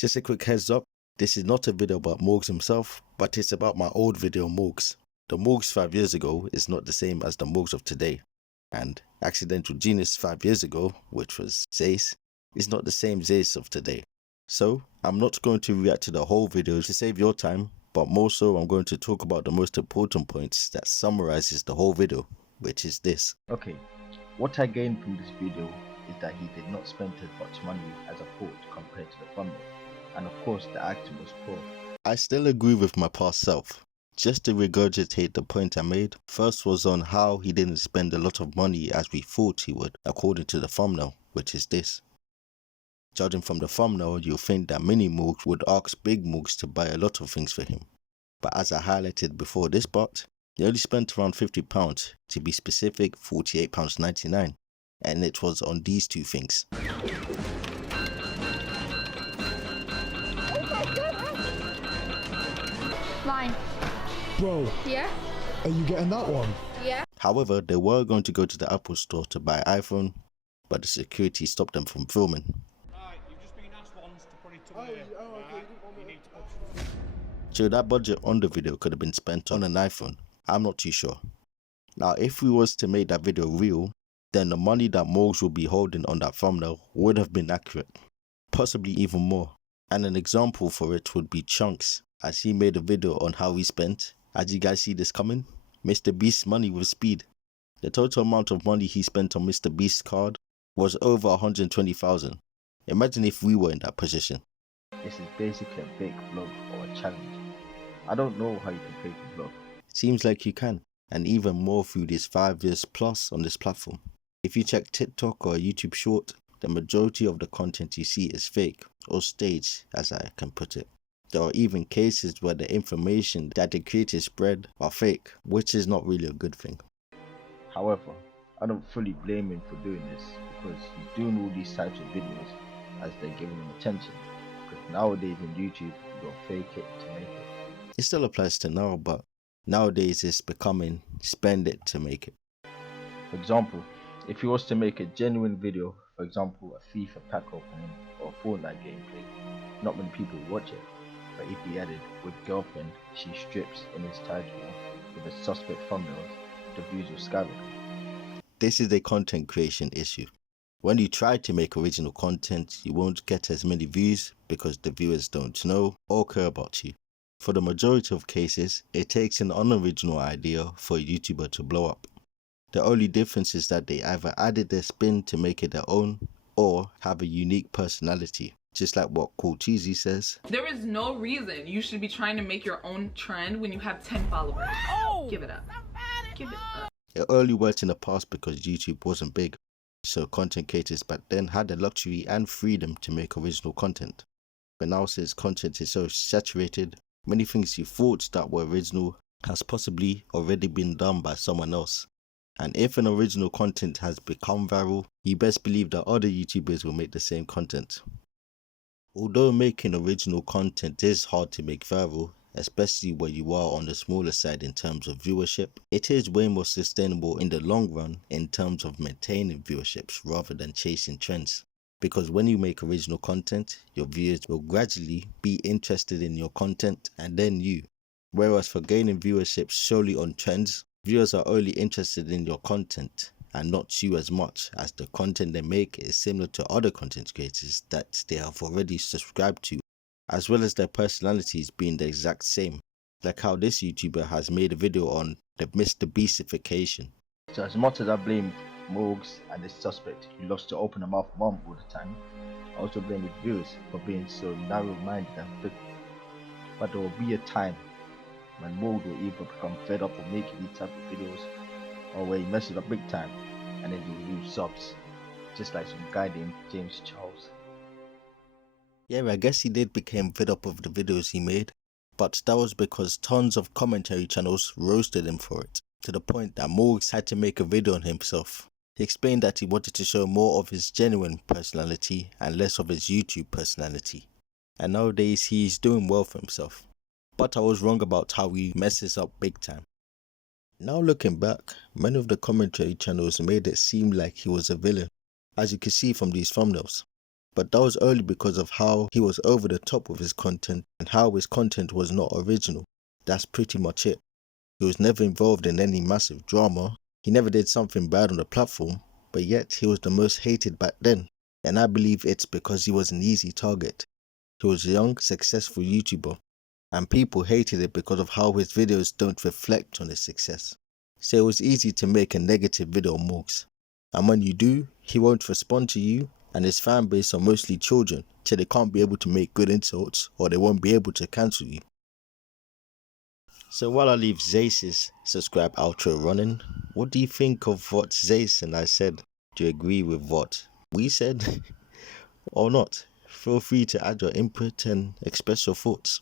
Just a quick heads up, this is not a video about Morgz himself, but it's about my old video Morgz. The Morgz 5 years ago is not the same as the Morgz of today, and Accidental Genius 5 years ago, which was Zace, is not the same Zace of today. So, I'm not going to react to the whole video to save your time, but more so I'm going to talk about the most important points that summarizes the whole video, which is this. Okay, what I gained from this video is that he did not spend as much money as I thought compared to the thumbnail, and of course the acting was poor. I still agree with my past self. Just to regurgitate the point I made, first was on how he didn't spend a lot of money as we thought he would, according to the thumbnail, which is this. Judging from the thumbnail, you'll think that Mini Morgz would ask Big Morgz to buy a lot of things for him. But as I highlighted before this part, he only spent around £50, to be specific £48.99, and it was on these two things. Mine. Bro, Yeah? are you getting that one? Yeah. However, they were going to go to the Apple store to buy an iPhone, but the security stopped them from filming. You've just been asked once to put it away. You need to put it. So that budget on the video could have been spent on an iPhone. I'm not too sure. Now, if we was to make that video real, then the money that Morgz would be holding on that thumbnail would have been accurate, possibly even more. And an example for it would be Chunks, as he made a video on how he spent, as you guys see this coming, Mr. Beast's money with speed. The total amount of money he spent on Mr. Beast's card was over 120,000. Imagine if we were in that position. This is basically a fake vlog or a challenge. I don't know how you can fake a vlog. Seems like you can, and even more through these 5 years plus on this platform. If you check TikTok or YouTube short, the majority of the content you see is fake, or staged as I can put it. There are even cases where the information that the creators spread are fake, which is not really a good thing. However, I don't fully blame him for doing this, because he's doing all these types of videos as they're giving him attention. Because nowadays in YouTube, you don't fake it to make it. It still applies to now, but nowadays it's becoming spend it to make it. For example, if he was to make a genuine video, for example a FIFA pack opening or a Fortnite gameplay, not many people would watch it. But if he added with girlfriend, she strips in his title with a suspect thumbnails, the views will skyrocket. This is a content creation issue. When you try to make original content, you won't get as many views because the viewers don't know or care about you. For the majority of cases, it takes an unoriginal idea for a YouTuber to blow up. The only difference is that they either added their spin to make it their own or have a unique personality. Just like what Cool Cheesy says. There is no reason you should be trying to make your own trend when you have 10 followers. Oh, give it up. Give it up. It only worked in the past because YouTube wasn't big, so content creators back then had the luxury and freedom to make original content. But now since content is so saturated, many things you thought that were original has possibly already been done by someone else. And if an original content has become viral, you best believe that other YouTubers will make the same content. Although making original content is hard to make viral, especially where you are on the smaller side in terms of viewership, it is way more sustainable in the long run in terms of maintaining viewerships rather than chasing trends. Because when you make original content, your viewers will gradually be interested in your content and then you. Whereas for gaining viewership solely on trends, viewers are only interested in your content and not you as much, as the content they make is similar to other content creators that they have already subscribed to, as well as their personalities being the exact same, like how this YouTuber has made a video on the Mr. Beastification. So as much as I blamed Morgz and his suspect who loves to open a mouth mum all the time, I also blame his viewers for being so narrow-minded and fickle. But there will be a time when Morgz will either become fed up of making these type of videos, or where he messes up big time and then he will lose subs, just like some guy named James Charles. Yeah, I guess he did become fed up of the videos he made, but that was because tons of commentary channels roasted him for it, to the point that Morgz had to make a video on himself. He explained that he wanted to show more of his genuine personality and less of his YouTube personality, and nowadays he is doing well for himself. But I was wrong about how he messes up big time. Now looking back, many of the commentary channels made it seem like he was a villain, as you can see from these thumbnails. but that was only because of how he was over the top with his content and how his content was not original. That's pretty much it. He was never involved in any massive drama, he never did something bad on the platform, but yet he was the most hated back then, and I believe it's because he was an easy target. He was a young, successful YouTuber, and people hated it because of how his videos don't reflect on his success. So it was easy to make a negative video on Morgz, and when you do, he won't respond to you, and his fan base are mostly children, so they can't be able to make good insults or they won't be able to cancel you. So while I leave Zeiss's subscribe outro running, what do you think of what Zeiss and I said? Do you agree with what we said or not? Feel free to add your input and express your thoughts.